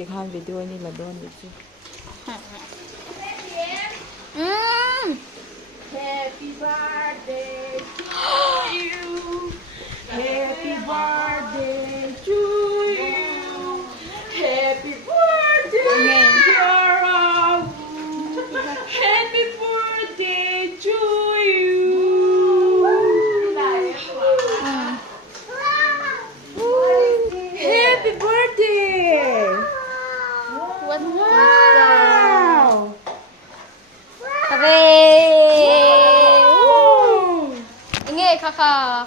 cái hai video này là đơn được chứ. Happy birthday to you. Happy birthday to you. Happy birthday, Carol. Happy birthday to you. Happy birthday. Wow. Hooray! Ingay, kaka.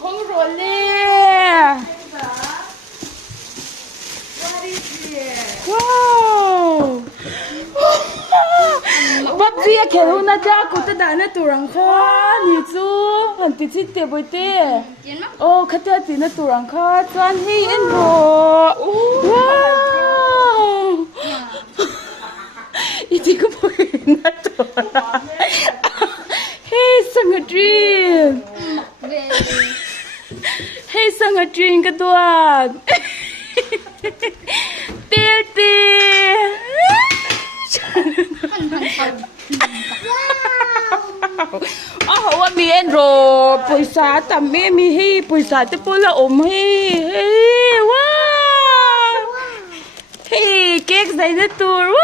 Không rồi nè. Wow. Bắp bia khéo hơn na cha cô ta đã na turang kha ni chu han ti chi te boi te. Ô khát te ti na turang kha chuan hi en ro. Wow. Iti ko po na to. Hey sang a dream. Hey sang a dream ka tuan. Tete. Wa mi en ro paisa tam mi hi paisa te pula hi. Hey wow. Hey cake dai na tur.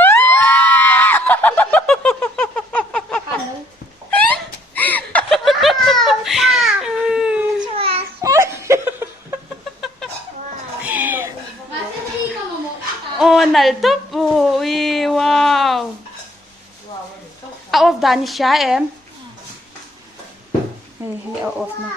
Oh, naltop. Ui, wow. Out of Danisha, em. Hey, out of na.